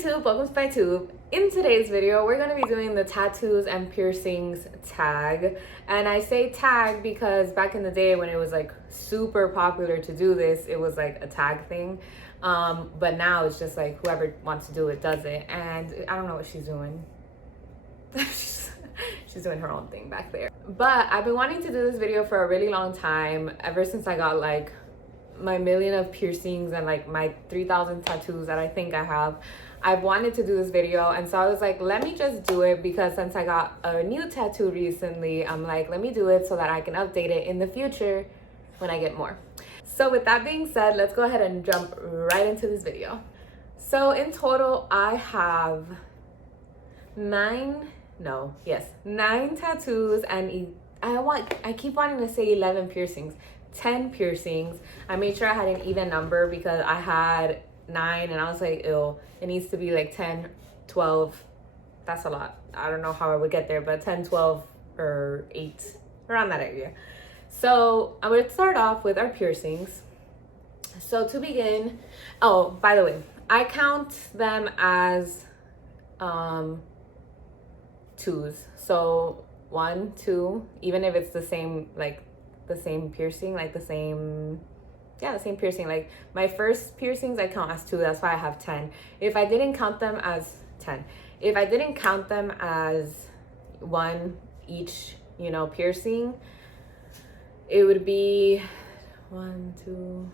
YouTube, welcome to my tube. In today's video, we're going to be doing the tattoos and piercings tag. And I say tag because back in the day when it was like super popular to do this, it was like a tag thing. But now it's just like whoever wants to do it does it. And I don't know what she's doing. She's doing her own thing back there. But I've been wanting to do this video for a really long time, ever since I got like my million of piercings and like my 3,000 tattoos that I think I have. I've wanted to do this video, and so I was like, let me just do it, because since I got a new tattoo recently, I'm like, let me do it so that I can update it in the future when I get more. So with that being said, let's go ahead and jump right into this video. So in total, I have 9 tattoos, and I keep wanting to say 11 piercings. 10 piercings. I made sure I had an even number because I had 9 and I was like, ew, it needs to be like 10, 12. That's a lot. I don't know how I would get there, but 10, 12, or 8, around that area. So I would start off with our piercings. So to begin, oh, by the way, I count them as 2s. So 1, 2, even if it's the same, like the same piercing, like the same piercing. Like my first piercings I count as 2, that's why I have 10. If I didn't count them as 10, if I didn't count them as 1 each, piercing, it would be 1, 2,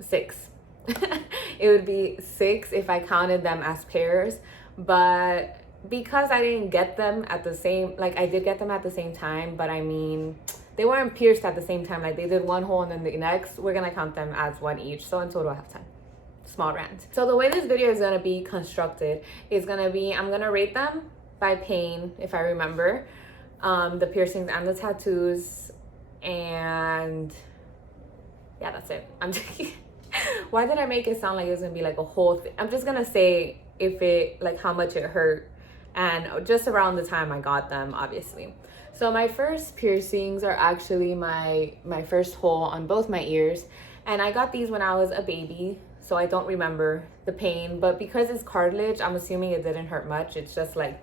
6. It would be 6 if I counted them as pairs. But because I didn't get them at the same, like I did get them at the same time, but I mean, they weren't pierced at the same time. Like they did one hole and then the next, we're gonna count them as 1 each. So in total I have 10. Small rant. So the way this video is gonna be constructed is gonna be, I'm gonna rate them by pain, if I remember, the piercings and the tattoos, and yeah, that's it. I'm just why did I make it sound like it was gonna be like a whole thing? I'm just gonna say if it, like how much it hurt, and just around the time I got them, obviously. So my first piercings are actually my first hole on both my ears, and I got these when I was a baby, so I don't remember the pain, but because it's cartilage, I'm assuming it didn't hurt much. It's just like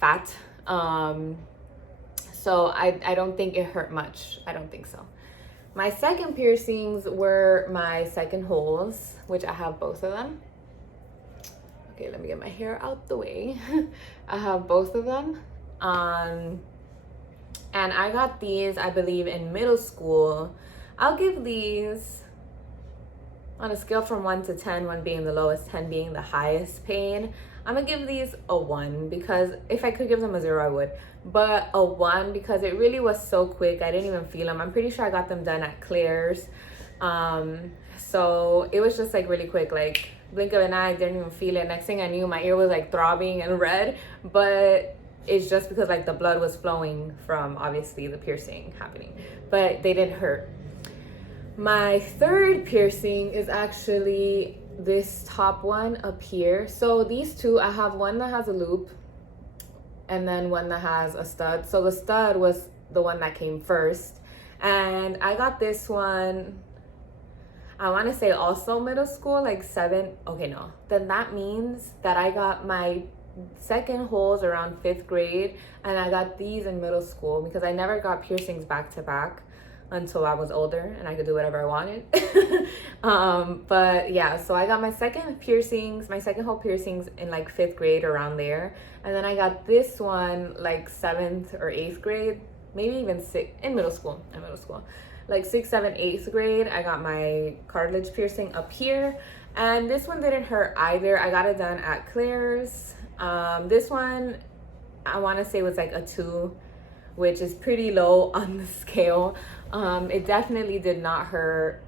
fat, so I don't think it hurt much. I don't think so. My second piercings were my second holes, which I have both of them. Okay, let me get my hair out the way. I have both of them. And I got these, I believe, in middle school. I'll give these on a scale from 1 to 10, 1 being the lowest, 10 being the highest pain. I'm gonna give these a 1, because if I could give them a 0, I would. But a 1 because it really was so quick. I didn't even feel them. I'm pretty sure I got them done at Claire's. So it was just like really quick, like blink of an eye, I didn't even feel it. Next thing I knew, my ear was like throbbing and red, but it's just because like the blood was flowing from obviously the piercing happening, but they didn't hurt. My third piercing is actually this top one up here. So these two, I have one that has a loop and then one that has a stud. So the stud was the one that came first, and I got this one, I want to say also middle school, like 7. Okay, no, then that means that I got my second holes around 5th grade, and I got these in middle school, because I never got piercings back to back until I was older and I could do whatever I wanted. But yeah, so I got my second hole piercings in like 5th grade, around there, and then I got this one like 7th or 8th grade, maybe even 6th, in middle school, like 6th, 7th, 8th grade. I got my cartilage piercing up here, and this one didn't hurt either. I got it done at Claire's. This one, I want to say, was like a 2, which is pretty low on the scale. It definitely did not hurt,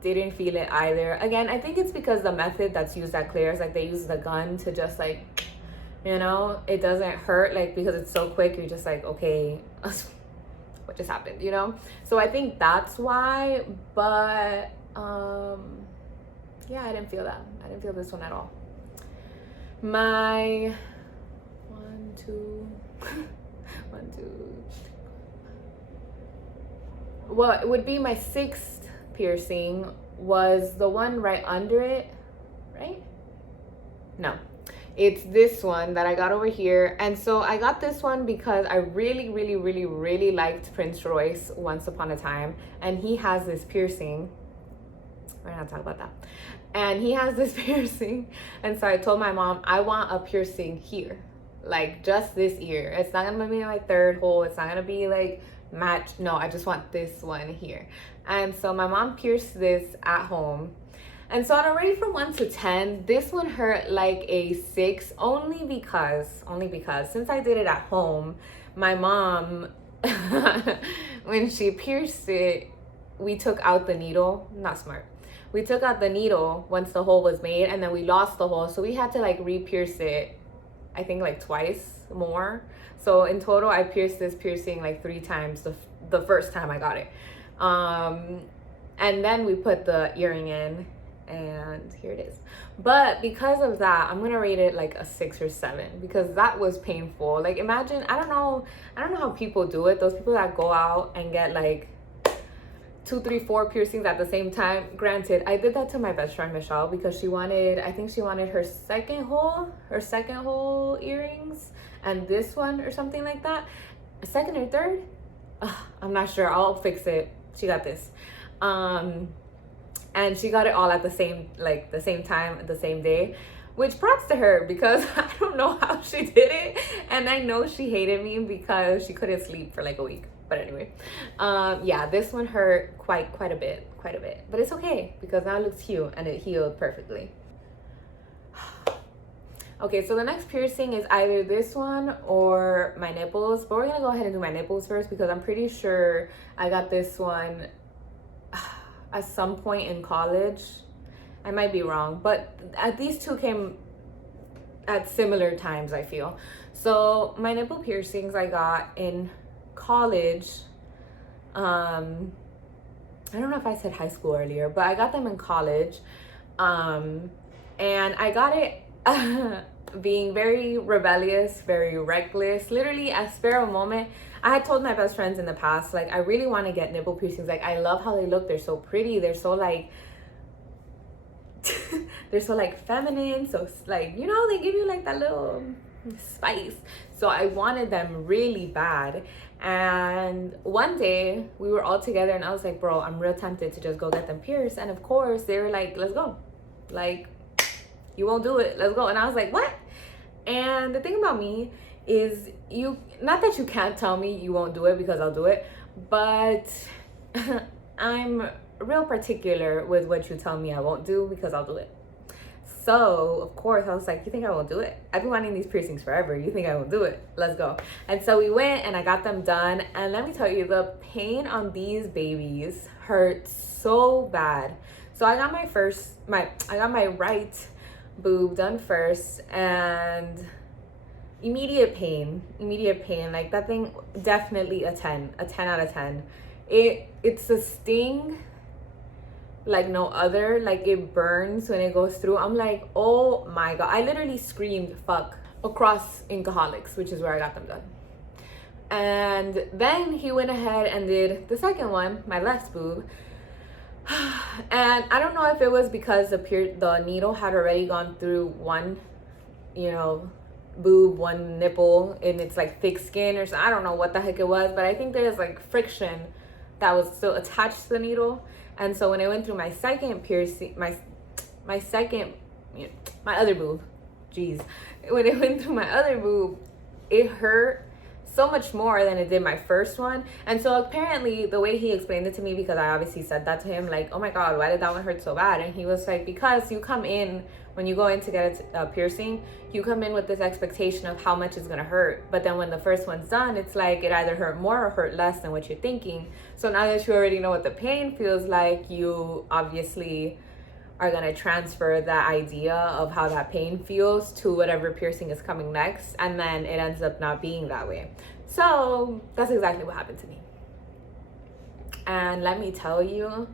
didn't feel it either. Again, I think it's because the method that's used at Claire's, like they use the gun to just like, it doesn't hurt, like because it's so quick, you're just like, okay, what just happened, so I think that's why. But yeah, I didn't feel that. I didn't feel this one at all. My 1, 2 well, it would be my 6th piercing, was the one right under it. right? No, it's this one that I got over here. And so I got this one because I really liked Prince Royce once upon a time, and he has this piercing. We're not talking about that. And he has this piercing, and so I told my mom, I want a piercing here, like just this ear. It's not gonna be my third hole, it's not gonna be like match, no, I just want this one here. And so my mom pierced this at home. And so on a rate from 1 to 10, this one hurt like a 6, only because since I did it at home, my mom, when she pierced it, we took out the needle. Not smart. We took out the needle once the hole was made, and then we lost the hole. So we had to like re-pierce it, I think like twice more. So in total, I pierced this piercing like 3 times the first time I got it. And then we put the earring in, and here it is. But because of that, I'm gonna rate it like a 6 or 7, because that was painful. Like imagine, I don't know how people do it. Those people that go out and get like 2, 3, 4 piercings at the same time. Granted, I did that to my best friend Michelle because she wanted, I think she wanted her second hole earrings, and this one or something like that. Second or third? I'm not sure. I'll fix it. She got this. And she got it all at the same time, the same day, which props to her, because I don't know how she did it. And I know she hated me because she couldn't sleep for like a week. But anyway, yeah, this one hurt quite a bit, but it's okay because now it looks cute and it healed perfectly. Okay, so the next piercing is either this one or my nipples, but we're gonna go ahead and do my nipples first because I'm pretty sure I got this one at some point in college. I might be wrong, but these two came at similar times, I feel. So my nipple piercings I got in college. I don't know if I said high school earlier, but I got them in college. And I got it being very rebellious, very reckless, literally at spare of a moment. I had told my best friends in the past, like, I really want to get nipple piercings. Like, I love how they look. They're so pretty. They're so like they're so like feminine, so like, you know, they give you like that little spice. So I wanted them really bad. And one day we were all together and I was like, bro, I'm real tempted to just go get them pierced. And of course they were like, let's go. Like, you won't do it, let's go. And I was like, what? And the thing about me is, not that you can't tell me you won't do it, because I'll do it, but I'm real particular with what you tell me I won't do, because I'll do it. So of course I was like, you think I won't do it? I've been wanting these piercings forever. You think I won't do it? Let's go. And so we went and I got them done. And let me tell you, the pain on these babies hurt so bad. So I got my right boob done first, and immediate pain. Like, that thing, definitely a 10 out of 10. It's a sting like no other. Like, it burns when it goes through. I'm like, oh my god, I literally screamed fuck across Inkaholics, which is where I got them done. And then he went ahead and did the second one, my left boob. And I don't know if it was because the needle had already gone through one, you know, boob, one nipple, and it's like thick skin or something. I don't know what the heck it was, but I think there's like friction that was still attached to the needle. And so when I went through my second piercing, my other boob, when it went through my other boob, it hurt so much more than it did my first one. And so apparently the way he explained it to me, because I obviously said that to him, like, oh my god, why did that one hurt so bad? And he was like, because you come in, when you go in to get a piercing, you come in with this expectation of how much it's gonna hurt. But then when the first one's done, it's like it either hurt more or hurt less than what you're thinking. So now that you already know what the pain feels like, you obviously are gonna transfer that idea of how that pain feels to whatever piercing is coming next, and then it ends up not being that way. So that's exactly what happened to me. And let me tell you,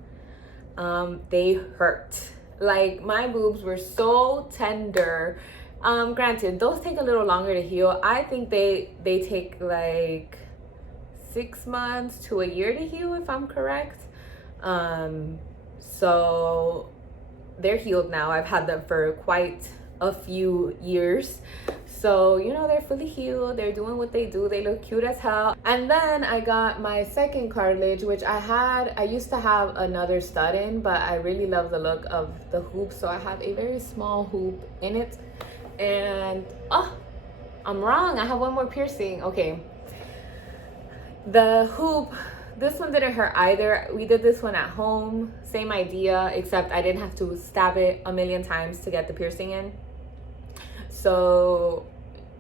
they hurt. Like, my boobs were so tender. Granted, those take a little longer to heal. I think they take like 6 months to a year to heal, if I'm correct. So they're healed now. I've had them for quite a few years. So, you know, they're fully healed. They're doing what they do. They look cute as hell. And then I got my second cartilage, which I used to have another stud in, but I really love the look of the hoop. So I have a very small hoop in it. And, oh, I'm wrong. I have one more piercing. Okay. The hoop, this one didn't hurt either. We did this one at home. Same idea, except I didn't have to stab it a million times to get the piercing in. So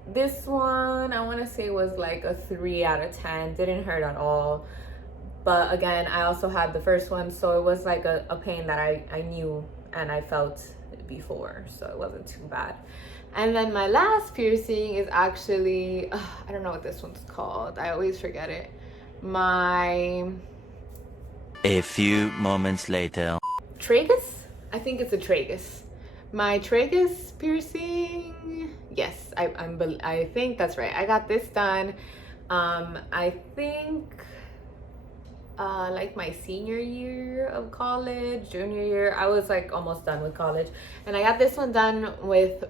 this one, I want to say was like a 3 out of 10. Didn't hurt at all. But again, I also had the first one, so it was like a pain that I knew and I felt before, so it wasn't too bad. And then my last piercing is actually, I don't know what this one's called. I always forget it. A few moments later. Tragus? I think it's a tragus. My tragus piercing. Yes, I think that's right. I got this done. I think like my senior year of college, junior year. I was like almost done with college, and I got this one done with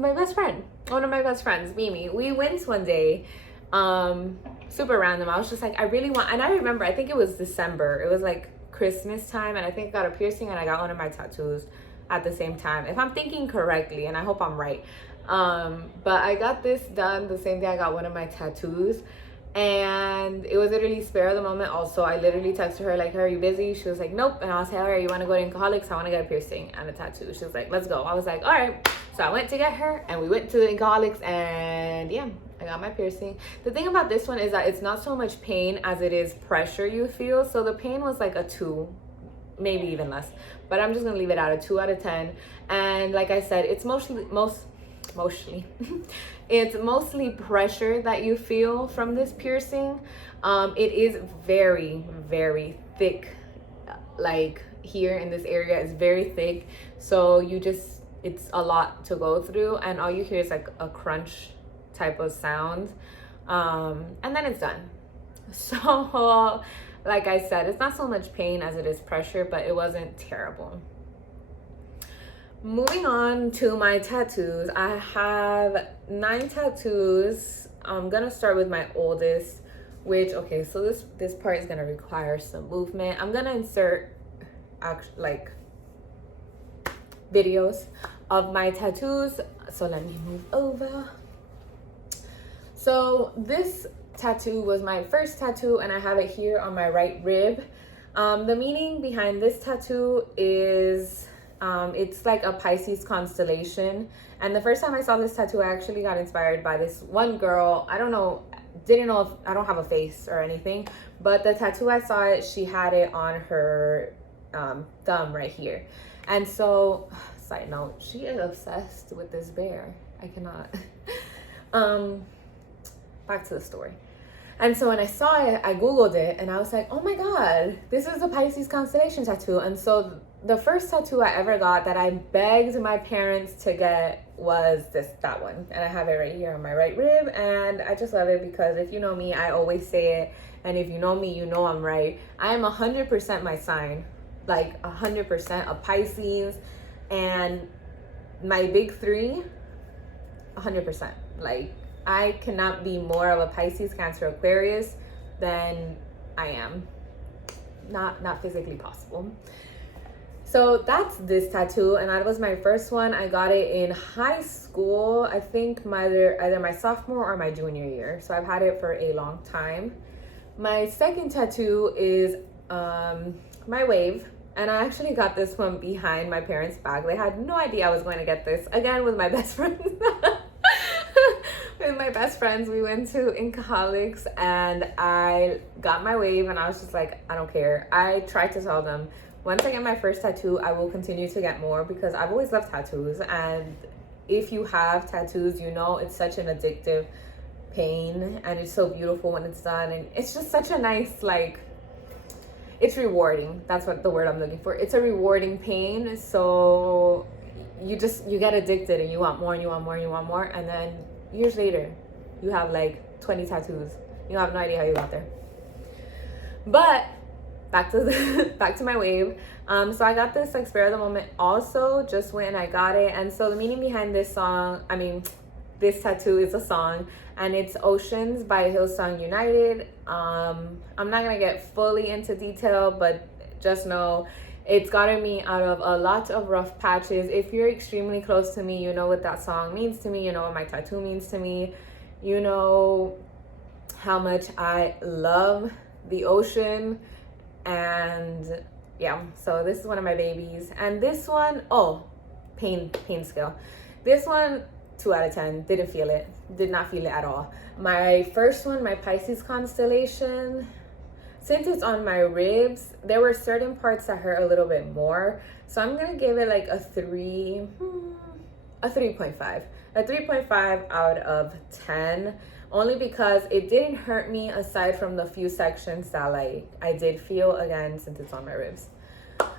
my best friend, one of my best friends, Mimi. We went one day, super random. I was just like, I really want, and I remember, I think it was December. It was like Christmas time, and I think I got a piercing and I got one of my tattoos at the same time, if I'm thinking correctly, and I hope I'm right. But I got this done the same day I got one of my tattoos, and it was literally spare of the moment. Also, I literally texted her like, hey, are you busy? She was like, nope. And I was like, all right, you want to go to Alcoholics? I want to get a piercing and a tattoo. She was like, let's go. I was like, all right. So I went to get her, and we went to the Alcoholics, and yeah, I got my piercing. The thing about this one is that it's not so much pain as it is pressure you feel. So the pain was like a 2, maybe even less, but I'm just gonna leave it at a 2 out of 10. And like I said, it's mostly it's mostly pressure that you feel from this piercing. It is very, very thick. Like here in this area is very thick, so it's a lot to go through, and all you hear is like a crunch type of sound, and then it's done. So like I said, it's not so much pain as it is pressure, but it wasn't terrible. Moving on to my tattoos. I have 9 tattoos. I'm gonna start with my oldest, which, okay, so this part is gonna require some movement. I'm gonna insert like videos of my tattoos, so let me move over. So this tattoo was my first tattoo, and I have it here on my right rib. The meaning behind this tattoo is it's like a Pisces constellation, and the first time I saw this tattoo, I actually got inspired by this one girl. I don't know if I don't have a face or anything, but the tattoo I saw it, she had it on her thumb right here. And so, side note, she is obsessed with this bear. I cannot. Back to the story. And so when I saw it, I Googled it, and I was like, oh my God, this is a Pisces constellation tattoo. And so the first tattoo I ever got that I begged my parents to get was that one. And I have it right here on my right rib, and I just love it because if you know me, I always say it. And if you know me, you know I'm right. I am 100% my sign, like 100% a Pisces, and my big 3, 100%. Like, I cannot be more of a Pisces, Cancer, Aquarius than I am. Not physically possible. So that's this tattoo, and that was my first one. I got it in high school. I think either my sophomore or my junior year. So I've had it for a long time. My second tattoo is my wave, and I actually got this one behind my parents' back. They had no idea I was going to get this. Again, with my best friends. With my best friends, we went to Alcoholics, and I got my wave, and I was just like, I don't care. I tried to tell them, once I get my first tattoo, I will continue to get more, because I've always loved tattoos. And if you have tattoos, you know it's such an addictive pain, and it's so beautiful when it's done, and it's just such a nice, like, it's rewarding. That's what the word I'm looking for. It's a rewarding pain. So you get addicted, and you want more, and you want more, and you want more, and then years later you have like 20 tattoos. You have no idea how you got there. But back to back to my wave. So I got this like spare of the moment also just when I got it. And so the meaning behind this song, I mean this tattoo is a song, and it's Oceans by Hillsong United. I'm not gonna get fully into detail, but just know it's gotten me out of a lot of rough patches. If you're extremely close to me, you know what that song means to me, you know what my tattoo means to me, you know how much I love the ocean. And yeah, so this is one of my babies. And this one, oh, pain scale, this one 2 out of 10. Didn't feel it, did not feel it at all. My first one, my Pisces constellation, since it's on my ribs, there were certain parts that hurt a little bit more, so I'm gonna give it like a 3.5 out of 10, only because it didn't hurt me aside from the few sections that like I did feel, again, since it's on my ribs.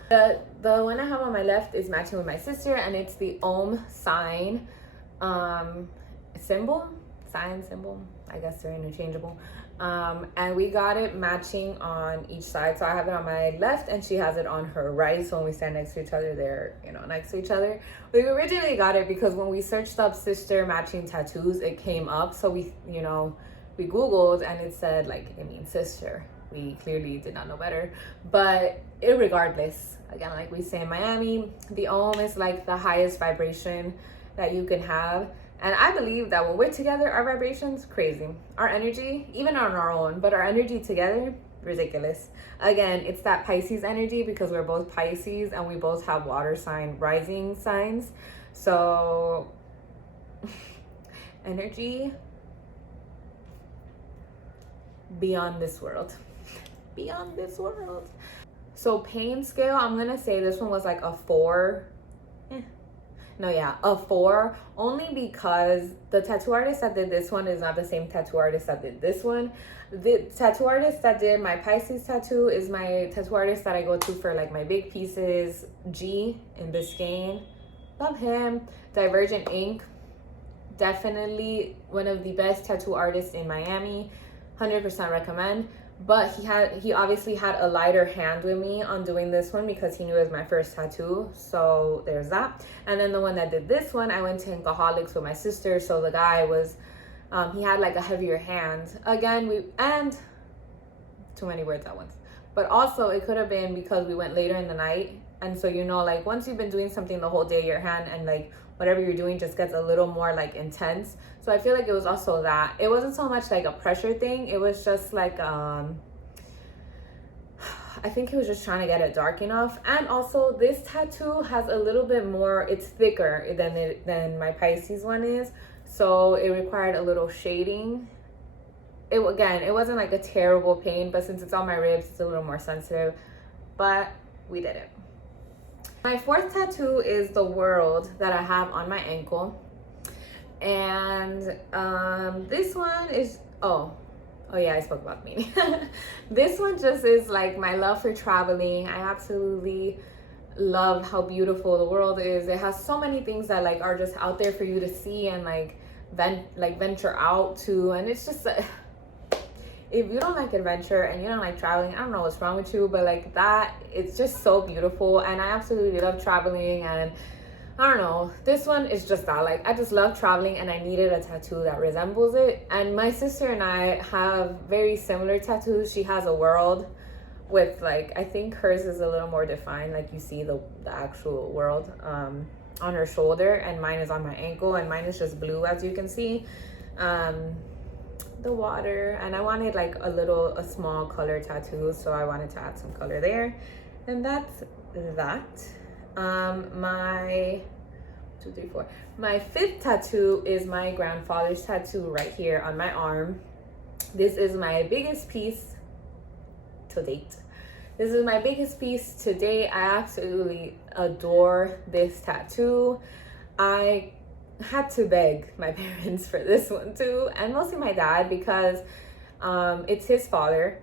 The one I have on my left is matching with my sister, and it's the sign symbol, I guess they're interchangeable. And we got it matching on each side. So I have it on my left and she has it on her right. So when we stand next to each other, they're, you know, next to each other. We originally got it because when we searched up sister matching tattoos, it came up. So we, you know, we Googled and it said like, it means sister. We clearly did not know better, but regardless, again, like we say in Miami, the is like the highest vibration that you can have. And I believe that when we're together, our vibration's crazy. Our energy, even on our own, but our energy together, ridiculous. Again, it's that Pisces energy because we're both Pisces and we both have water sign rising signs. So energy beyond this world. Beyond this world. So pain scale, I'm gonna say this one was like a 4. A 4, only because the tattoo artist that did this one is not the same tattoo artist that did this one. The tattoo artist that did my Pisces tattoo is my tattoo artist that I go to for like my big pieces, G in Biscayne. Love him. Divergent Ink, definitely one of the best tattoo artists in Miami. 100% recommend. But he obviously had a lighter hand with me on doing this one because he knew it was my first tattoo. So there's that. And then the one that did this one, I went to Inkaholics with my sister. So the guy was, he had like a heavier hand. Again, and too many words at once. But also it could have been because we went later in the night. And so, you know, like once you've been doing something the whole day, your hand and like whatever you're doing just gets a little more like intense. So I feel like it was also that. It wasn't so much like a pressure thing. It was just like, I think he was just trying to get it dark enough. And also this tattoo has a little bit more, it's thicker than my Pisces one is. So it required a little shading. It wasn't like a terrible pain, but since it's on my ribs, it's a little more sensitive. But we did it. My fourth tattoo is the world that I have on my ankle. And this one is, oh yeah, I spoke about meaning. This one just is like my love for traveling. I absolutely love how beautiful the world is. It has so many things that like are just out there for you to see and like venture out to. And it's just if you don't like adventure and you don't like traveling, I don't know what's wrong with you, but like that, it's just so beautiful. And I absolutely love traveling. And I don't know, this one is just that, like I just love traveling and I needed a tattoo that resembles it. And my sister and I have very similar tattoos. She has a world with like, I think hers is a little more defined, like you see the actual world on her shoulder, and mine is on my ankle, and mine is just blue, as you can see. The water, and I wanted like a small color tattoo, so I wanted to add some color there. And that's that. My 2, 3, 4. My fifth tattoo is my grandfather's tattoo right here on my arm. This is my biggest piece to date. This is my biggest piece to date. I absolutely adore this tattoo. I had to beg my parents for this one too, and mostly my dad, because it's his father.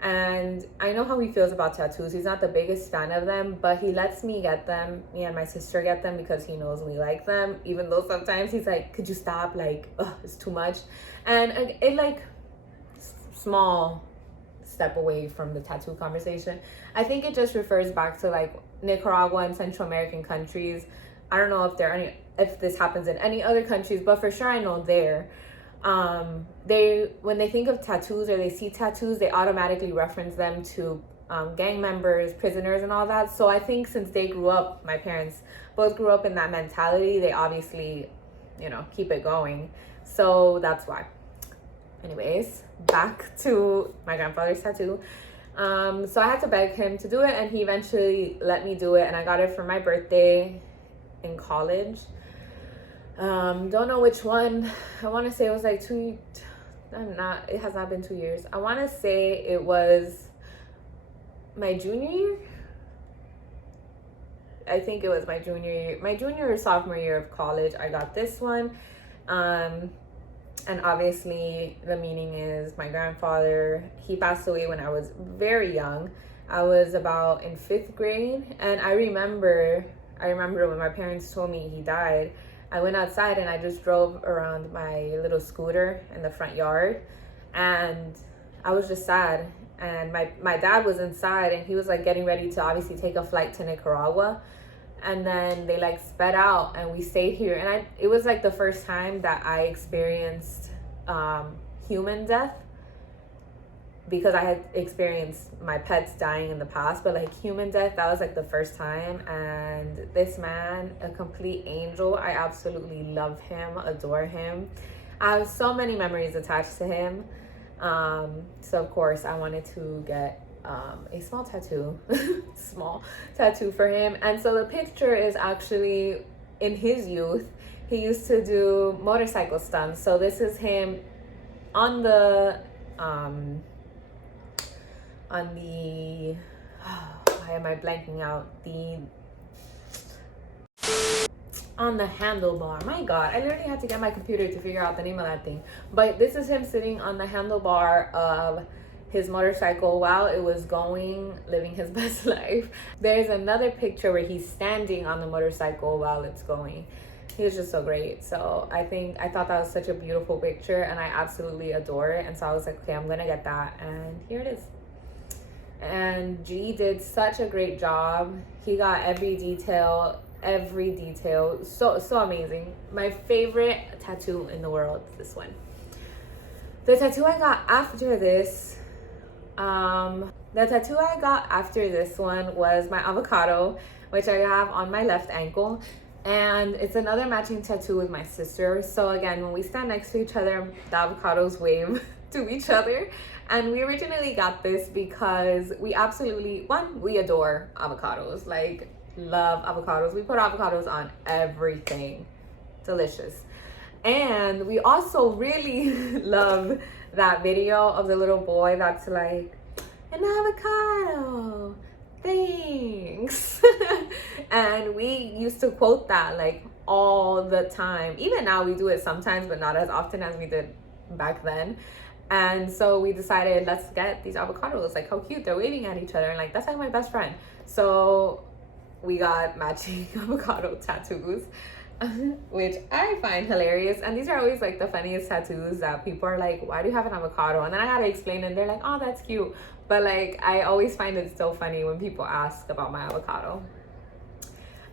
And I know how he feels about tattoos. He's not the biggest fan of them, but he lets me get them. Me and my sister get them because he knows we like them, even though sometimes he's like, could you stop? Like, it's too much. And it like small step away from the tattoo conversation. I think it just refers back to like Nicaragua and Central American countries. I don't know if this happens in any other countries, but for sure I know there. When they think of tattoos or they see tattoos, they automatically reference them to gang members, prisoners, and all that. So I think since my parents both grew up in that mentality, they obviously, keep it going. So that's why. Anyways, back to my grandfather's tattoo. So I had to beg him to do it, and he eventually let me do it, and I got it for my birthday in college. Don't know which one. I want to say it was like it has not been 2 years. I want to say it was my junior year. I think it was my junior or sophomore year of college. I got this one. And obviously the meaning is my grandfather, he passed away when I was very young. I was about in 5th grade, and I remember when my parents told me he died, I went outside and I just drove around my little scooter in the front yard, and I was just sad. And my dad was inside, and he was like getting ready to obviously take a flight to Nicaragua. And then they like sped out, and we stayed here. And it was like the first time that I experienced human death, because I had experienced my pets dying in the past, but like human death, that was like the first time. And this man, a complete angel. I absolutely love him, adore him. I have so many memories attached to him. So of course I wanted to get a small tattoo for him. And so the picture is actually in his youth. He used to do motorcycle stunts. So this is him on the why am I blanking out? On the handlebar. My God, I literally had to get my computer to figure out the name of that thing. But this is him sitting on the handlebar of his motorcycle while it was going, living his best life. There's another picture where he's standing on the motorcycle while it's going. He was just so great. So I thought that was such a beautiful picture, and I absolutely adore it. And so I was like, okay, I'm gonna get that, and here it is. And G did such a great job. He got every detail, so amazing. My favorite tattoo in the world is this one. The tattoo I got after this one was my avocado, which I have on my left ankle, and it's another matching tattoo with my sister. So again, when we stand next to each other, the avocados wave to each other. And we originally got this because we adore avocados, like love avocados. We put avocados on everything. Delicious. And we also really love that video of the little boy that's like, an avocado, thanks. And we used to quote that like all the time. Even now we do it sometimes, but not as often as we did back then. And so we decided, let's get these avocados. Like, how cute, they're waving at each other, and like, that's like my best friend. So we got matching avocado tattoos, which I find hilarious. And these are always like the funniest tattoos that people are like, why do you have an avocado? And then I had to explain, and they're like, oh, that's cute. But like, I always find it so funny when people ask about my avocado.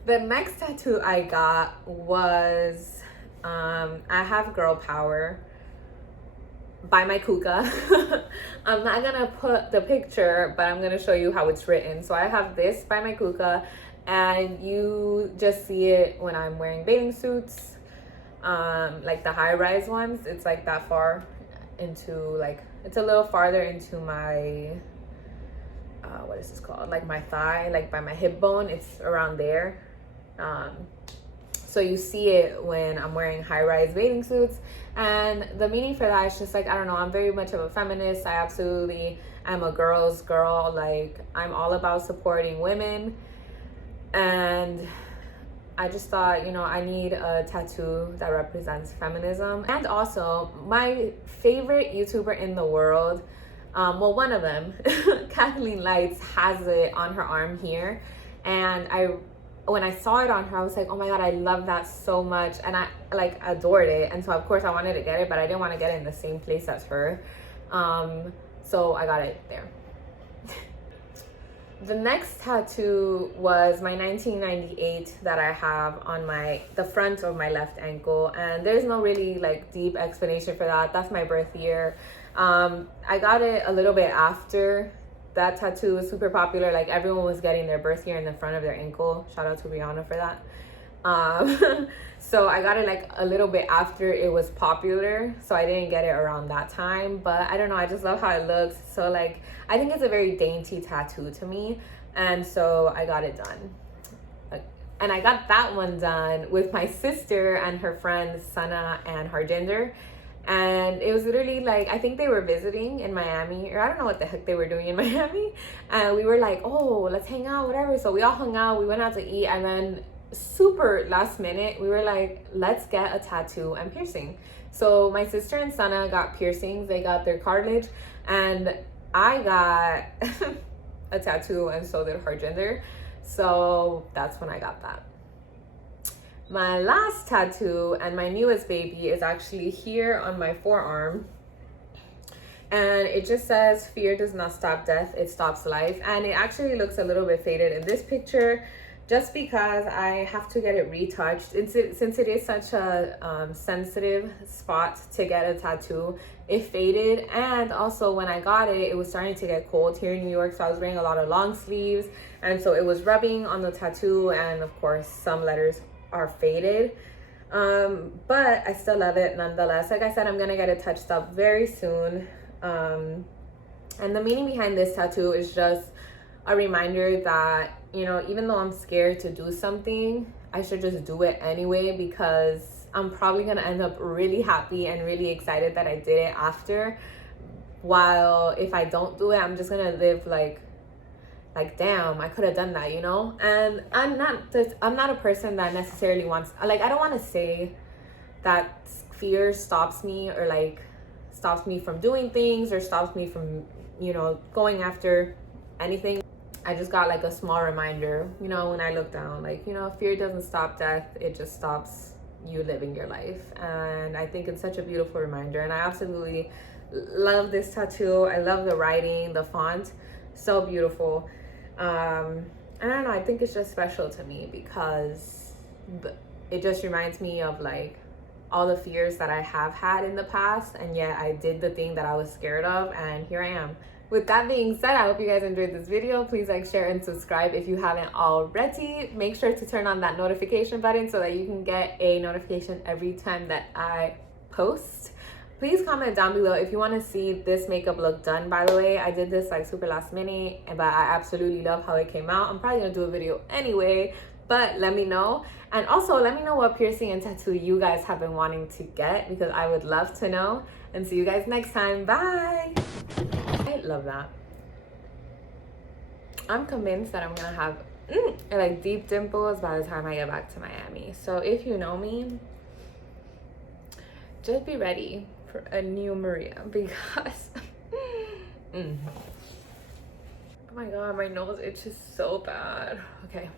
The next tattoo I got was I have girl power by my kuka. I'm not gonna put the picture, but I'm gonna show you how it's written. So I have this by my kuka, and you just see it when I'm wearing bathing suits, like the high-rise ones. It's like that far into, like, it's a little farther into my what is this called, like my thigh, like by my hip bone. It's around there. So you see it when I'm wearing high-rise bathing suits. And the meaning for that is just like, I don't know, I'm very much of a feminist. I absolutely am a girl's girl. Like, I'm all about supporting women. And I just thought, I need a tattoo that represents feminism. And also, my favorite YouTuber in the world, one of them, Kathleen Lights, has it on her arm here. And when I saw it on her, I was like, oh my God, I love that so much. And I like adored it. And so of course I wanted to get it, but I didn't want to get it in the same place as her. So I got it there. The next tattoo was my 1998 that I have on the front of my left ankle, and there's no really like deep explanation for that. That's my birth year. I got it a little bit after that tattoo was super popular. Like everyone was getting their birth year in the front of their ankle. Shout out to Rihanna for that. So I got it like a little bit after it was popular, so I didn't get it around that time, but I don't know, I just love how it looks. So like I think it's a very dainty tattoo to me, and so I got it done. And I got that one done with my sister and her friends Sana and Harjinder, and it was literally like, I think they were visiting in Miami, or I don't know what the heck they were doing in Miami, and we were like, oh, let's hang out, whatever. So we all hung out, we went out to eat, and then super last minute we were like, let's get a tattoo and piercing. So my sister and Sana got piercings, they got their cartilage, and I got a tattoo, and so did Harjinder. So that's when I got that. My last tattoo and my newest baby is actually here on my forearm, and it just says, fear does not stop death, it stops life. And it actually looks a little bit faded in this picture, just because I have to get it retouched. Since it is such a sensitive spot to get a tattoo, it faded. And also when I got it, it was starting to get cold here in New York, so I was wearing a lot of long sleeves, and so it was rubbing on the tattoo, and of course some letters are faded. But I still love it nonetheless. Like I said, I'm gonna get it touched up very soon. And the meaning behind this tattoo is just a reminder that, you know, even though I'm scared to do something, I should just do it anyway, because I'm probably gonna end up really happy and really excited that I did it after. While if I don't do it, I'm just gonna live like damn, I could have done that, you know? And I'm not a person that necessarily wants, like, I don't want to say that fear stops me, or like stops me from doing things, or stops me from, you know, going after anything. I just got like a small reminder, you know, when I look down, like, you know, fear doesn't stop death, it just stops you living your life. And I think it's such a beautiful reminder, and I absolutely love this tattoo. I love the writing, the font, so beautiful. And I don't know, I think it's just special to me because it just reminds me of like all the fears that I have had in the past, and yet I did the thing that I was scared of, and here I am. With that being said, I hope you guys enjoyed this video. Please like, share, and subscribe if you haven't already. Make sure to turn on that notification button so that you can get a notification every time that I post. Please comment down below if you want to see this makeup look done. By the way, I did this like super last minute, but I absolutely love how it came out. I'm probably gonna do a video anyway, but let me know. And also let me know what piercing and tattoo you guys have been wanting to get, because I would love to know. And see you guys next time. Bye. I love that. I'm convinced that I'm gonna have like deep dimples by the time I get back to Miami. So if you know me, just be ready for a new Maria, because oh my god, my nose itches so bad. Okay.